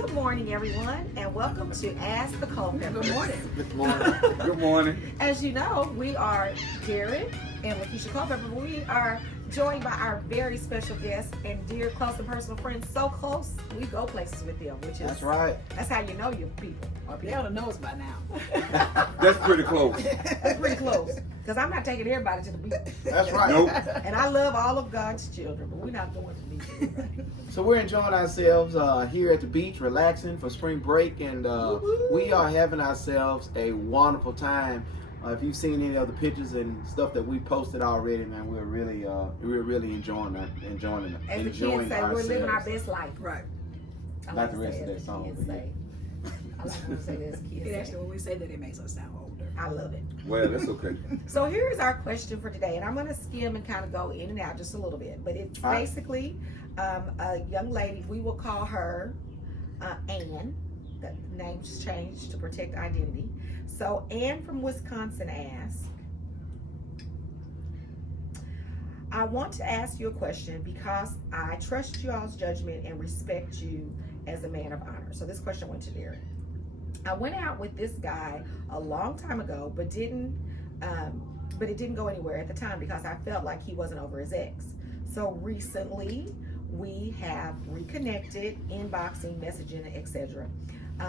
Good morning, everyone, and welcome to Asktheculpeppers. Good morning. Good morning. Good morning. As you know, we are Jared and Lakeisha Culpepper. We are joined by our very special guest and dear, close and personal friends. So close, we go places with them, which is That's right. That's how you know your people. They ought to know us by now. That's pretty close. That's pretty close. Because I'm not taking everybody to the beach. That's right. Nope. And I love all of God's children, but we're not going to the beach. So we're enjoying ourselves here at the beach, relaxing for spring break, and we are having ourselves a wonderful time. If you've seen any of the pictures and stuff that we posted already, man, we're really enjoying it. As the kids say, we're living our best life. Right. I Not to the rest say of it that as song, kids but say. I like when we say this, kids It say. actually, when we say that, it makes us sound older. I love it. Well, that's okay. So here's our question for today, and I'm going to skim and kind of go in and out just a little bit, but it's basically a young lady. We will call her Ann. The name's changed to protect identity. So Ann from Wisconsin asks, I want to ask you a question because I trust you all's judgment and respect you as a man of honor. So this question went to Derek. I went out with this guy a long time ago, but it didn't go anywhere at the time because I felt like he wasn't over his ex. So recently we have reconnected, inboxing, messaging, etc.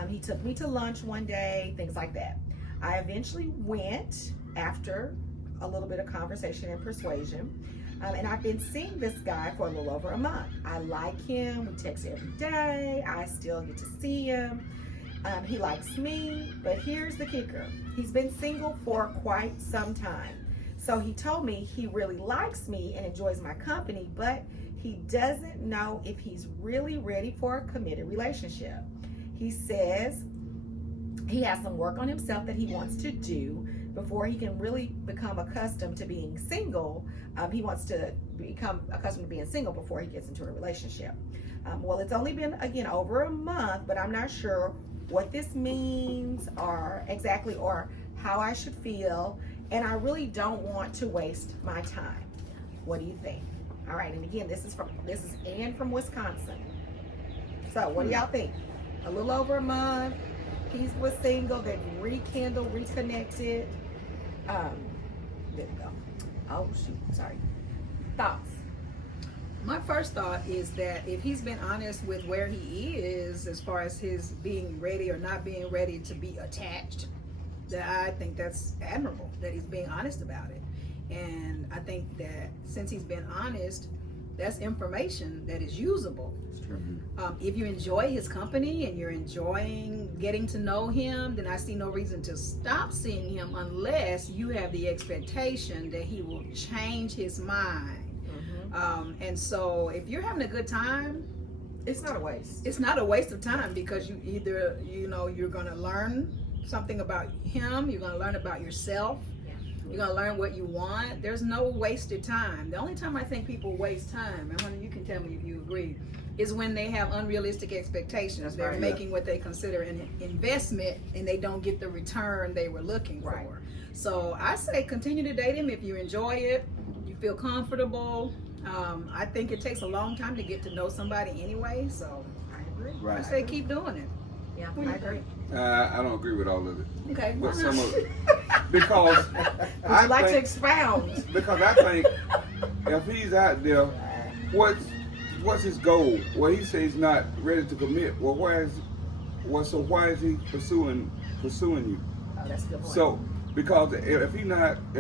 He took me to lunch one day, things like that. I eventually went after a little bit of conversation and persuasion. And I've been seeing this guy for a little over a month. I like him, we text every day, I still get to see him. He likes me, but here's the kicker. He's been single for quite some time. So he told me he really likes me and enjoys my company, but he doesn't know if he's really ready for a committed relationship. He says he has some work on himself that he wants to do before he can really become accustomed to being single. He wants to become accustomed to being single before he gets into a relationship. Well, it's only been, again, over a month, but I'm not sure what this means or exactly or how I should feel, and I really don't want to waste my time. What do you think? All right, and again, this is Ann from Wisconsin. So what do y'all think? A little over a month, he was single, they've rekindled, reconnected. There we go. Oh shoot, sorry. Thoughts? My first thought is that if he's been honest with where he is as far as his being ready or not being ready to be attached, that I think that's admirable that he's being honest about it. And I think that since he's been honest, that's information that is usable. If you enjoy his company and you're enjoying getting to know him, then I see no reason to stop seeing him unless you have the expectation that he will change his mind. And so if you're having a good time, It's not a waste. it's not a waste of time because you either, you're going to learn something about him, you're going to learn about yourself, you're going to learn what you want. There's no wasted time. The only time I think people waste time, and honey, you can tell me if you agree, is when they have unrealistic expectations. That's They're right. making what they consider an investment and they don't get the return they were looking Right. for. So I say continue to date him if you enjoy it, you feel comfortable. I think it takes a long time to get to know somebody anyway, so I agree. I Right. say keep doing it. Yeah, I agree. I don't agree with all of it. Okay, why But not? some of it. Because Would you like to think, expound? because I think if he's out there, what's his goal? Well, he says he's not ready to commit. Well, why is he pursuing you? Oh, that's a good point. So because if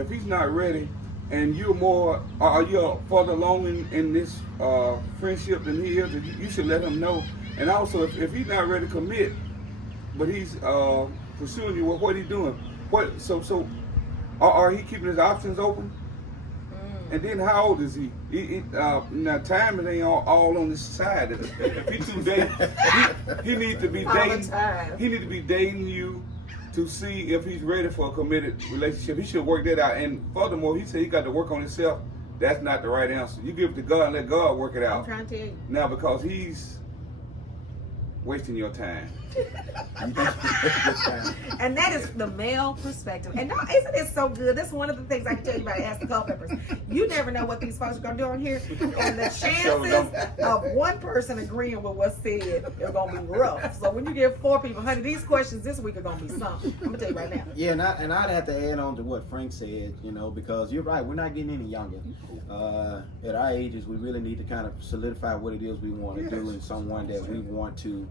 he's not ready, and you're more, are you further along in this friendship than he is, you should let him know. And also, if he's not ready to commit, but he's pursuing you, well, what are he doing? So are he keeping his options open? And then how old is he? Now time ain't all on his side. If he too dating, he needs to be All the dating. time. He need to be dating you to see if he's ready for a committed relationship. He should work that out. And furthermore, he said he got to work on himself. That's not the right answer. You give it to God and let God work it I'm out. trying to tell you. Now, because he's wasting your time. You think you had a good time? And that is the male perspective. And no, isn't it so good? That's one of the things I can tell you about Asktheculpeppers. You never know what these folks are going to do on here. And the chances of one person agreeing with what's said is going to be rough. So when you get 4 people, honey, these questions this week are going to be something. I'm going to tell you right now. Yeah, and I'd have to add on to what Frank said, because you're right. We're not getting any younger. At our ages, we really need to kind of solidify what it is we want to do and someone that we want to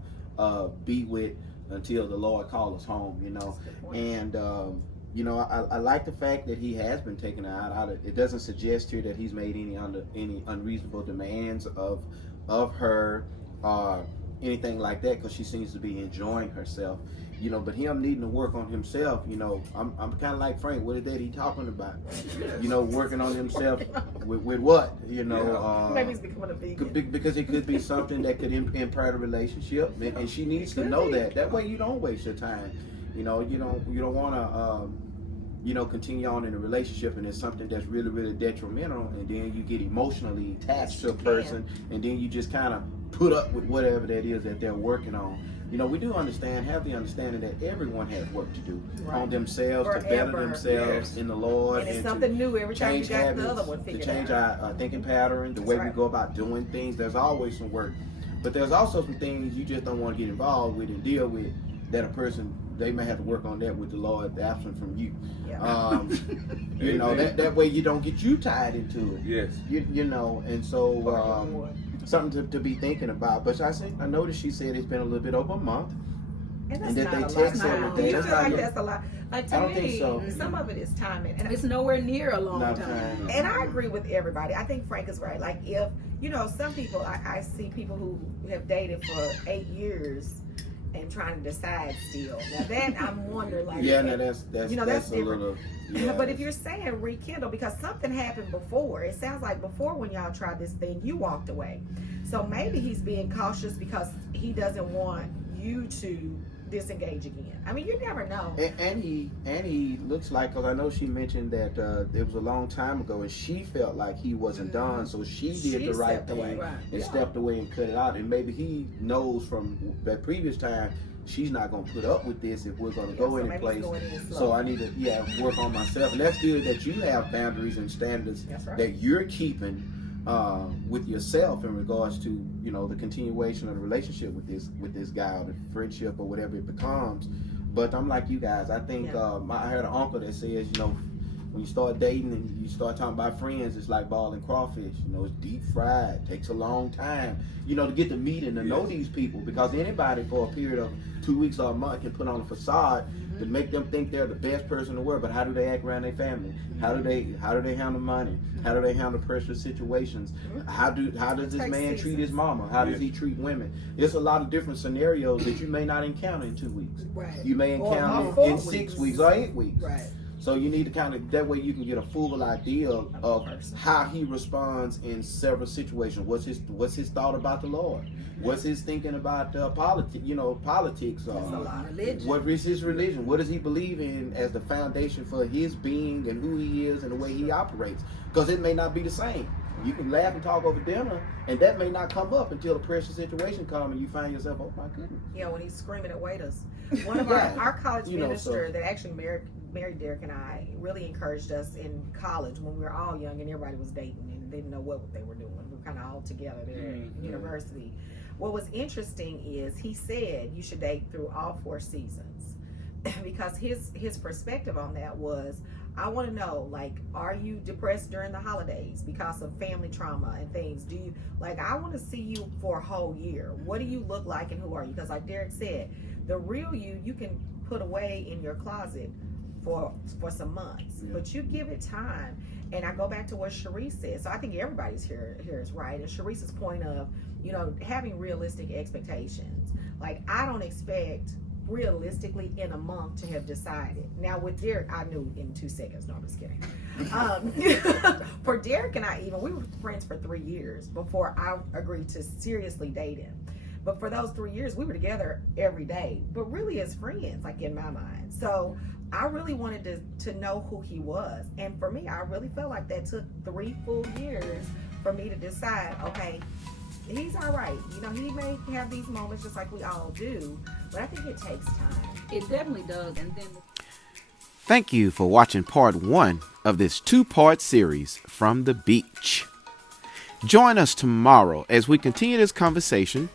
be with until the Lord calls us home, And, I like the fact that he has been taken out. It doesn't suggest here that he's made any unreasonable demands of her or anything like that, because she seems to be enjoying herself. But him needing to work on himself, I'm kind of like Frank. What is that he talking about? Working on himself with what? Maybe he's becoming a vegan. Because it could be something that could impair the relationship, and she needs to know that. That way you don't waste your time. You don't want to, continue on in a relationship and it's something that's really, really detrimental, and then you get emotionally attached to a person, and then you just kind of put up with whatever that is that they're working on. We do have the understanding that everyone has work to do on themselves, to better themselves in the Lord. And it's something new every time you got the other one figured out. To change our thinking pattern, the way we go about doing things. There's always some work. But there's also some things you just don't want to get involved with and deal with that a person, they may have to work on that with the Lord absent from you. Yeah. That way you don't get you tied into it. Yes. And so something to be thinking about. But I noticed she said it's been a little bit over a month. And that that's they not text a lot. every day. You That's feel like not that's a lot. Like to I don't me, think so. some of it is timing. And It's nowhere near a long Not time. time. And I agree with everybody. I think Frank is right. Like if, some people, I see people who have dated for 8 years and trying to decide still. Now that I'm wondering, like, that's that's a different. little. But if you're saying rekindle, because something happened before, it sounds like before when y'all tried this thing, you walked away. So maybe he's being cautious because he doesn't want you to disengage again. I mean, you never know. And he looks like, because I know she mentioned that it was a long time ago, and she felt like he wasn't done, so she did the right thing and stepped away and cut it out. And maybe he knows from that previous time she's not going to put up with this if we're going to go any place. So I need to work on myself. And that's good that you have boundaries and standards that you're keeping with yourself in regards to the continuation of the relationship with this guy or the friendship or whatever it becomes. But I'm like you guys. I think I heard an uncle that says when you start dating and you start talking about friends, it's like boiling crawfish. It's deep fried. Takes a long time to get to meet and to know these people, because anybody for a period of 2 weeks or a month can put on a facade to make them think they're the best person in the world. But how do they act around their family? How do they handle money? How do they handle pressure situations? How does this man treat his mama? How does he treat women? There's a lot of different scenarios that you may not encounter in 2 weeks. Right. You may encounter in 6 weeks or 8 weeks. Right. So you need to kind of, that way you can get a full idea of how he responds in several situations. What's his thought about the Lord? What's his thinking about politics? Religion. What is his religion? What does he believe in as the foundation for his being and who he is and the way he operates? Because it may not be the same. You can laugh and talk over dinner, and that may not come up until a pressure situation comes and you find yourself, oh my goodness. Yeah, when he's screaming at waiters. One of our college minister that actually married Derek and I really encouraged us in college when we were all young and everybody was dating and didn't know what they were doing. We were kind of all together there at university. What was interesting is he said you should date through all 4 seasons because his perspective on that was, I want to know, like, are you depressed during the holidays because of family trauma and things? Do you, I want to see you for a whole year. What do you look like and who are you? Because like Derek said, the real you can put away in your closet for some months, but you give it time. And I go back to what Sharice said. So I think everybody's here is right. And Sharice's point of, having realistic expectations. Like, I don't expect realistically in a month to have decided. Now with Derek, I knew in 2 seconds. No, I'm just kidding. For Derek and I, we were friends for 3 years before I agreed to seriously date him. But for those 3 years, we were together every day, but really as friends, like in my mind. So I really wanted to know who he was. And for me, I really felt like that took 3 full years for me to decide, okay, he's all right. He may have these moments just like we all do, But I think it takes time. It definitely does. And then Thank you for watching part 1 of this 2-part series from the beach. Join us tomorrow as we continue this conversation